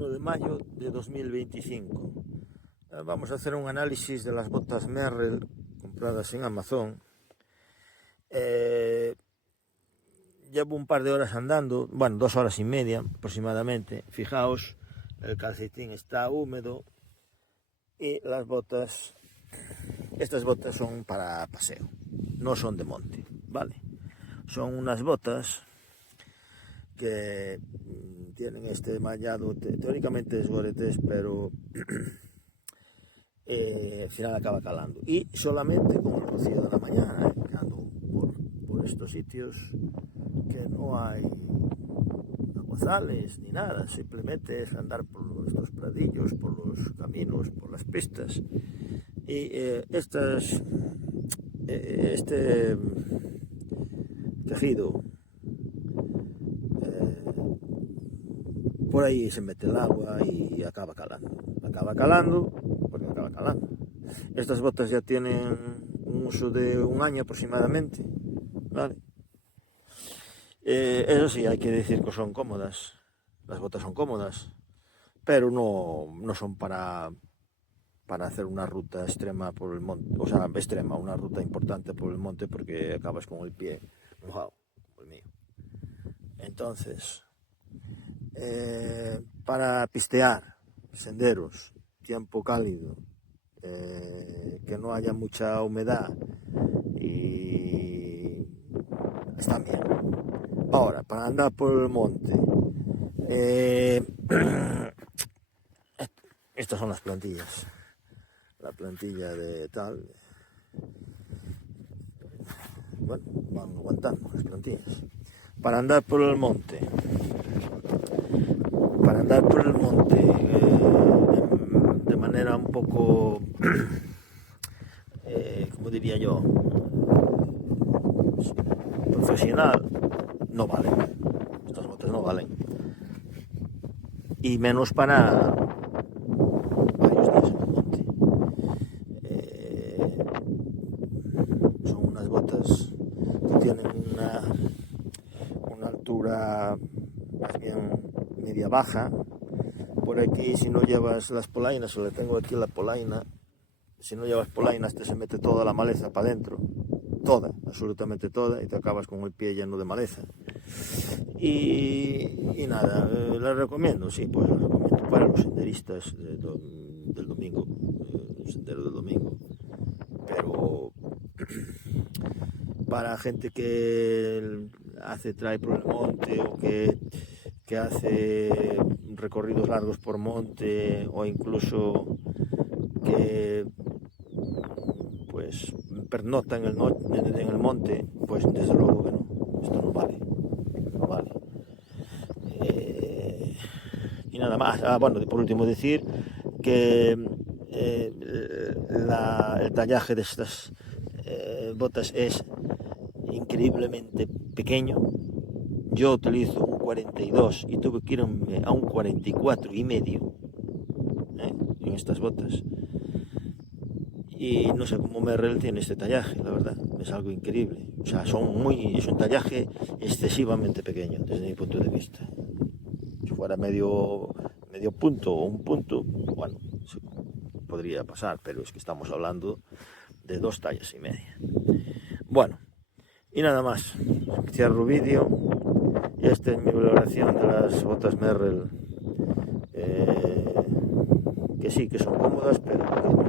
1 de mayo de 2025. Vamos a hacer un análisis de las botas Merrell compradas en Amazon. Llevo un par de horas andando, bueno, 2 horas y media aproximadamente. Fijaos, el calcetín está húmedo y las botas, estas botas son para paseo, no son de monte, ¿vale? Son unas botas que tienen este mallado, teóricamente es Gore-Tex, pero al final acaba calando. Y solamente con el rocío de la mañana, que ando por estos sitios que no hay aguazales ni nada, simplemente es andar por estos pradillos, por los caminos, por las pistas. Y este tejido, por ahí se mete el agua y acaba calando porque acaba calando. Estas botas ya tienen un uso de 1 año aproximadamente, ¿vale? Eso sí, hay que decir que son cómodas, las botas son cómodas, pero no son para hacer una ruta extrema por el monte, o sea, extrema, una ruta importante por el monte, porque acabas con el pie mojado, como el mío. Entonces, para pistear, senderos, tiempo cálido, que no haya mucha humedad, y están bien. Ahora, para andar por el monte, estas son las plantillas. La plantilla de tal, bueno, van aguantando las plantillas. Para andar por el monte, de manera un poco, como diría yo, profesional, no valen. Estas botas no valen. Y menos para varios días en el monte. Son unas botas que tienen una altura más bien media baja. Por aquí, si no llevas las polainas, o le tengo aquí la polaina, si no llevas polainas te se mete toda la maleza para adentro, toda, absolutamente toda, y te acabas con el pie lleno de maleza. Y nada, la recomiendo, sí, pues la recomiendo para los senderistas del domingo, el sendero del domingo, pero para gente que trae por el monte, o que hace recorridos largos por monte, o incluso que pues pernocta en el monte, pues desde luego que no, esto no vale. Y nada más. Bueno, por último decir que el tallaje de estas botas es increíblemente pequeño. Yo utilizo un 42 y tuve que irme a un 44,5 en estas botas. Y no sé cómo Merrell tiene este tallaje, la verdad, es algo increíble. O sea, es un tallaje excesivamente pequeño desde mi punto de vista. Si fuera medio punto o un punto, bueno, podría pasar, pero es que estamos hablando de 2,5 tallas. Bueno, y nada más, cierro vídeo. Y esta es mi valoración de las botas Merrell, que sí que son cómodas, pero que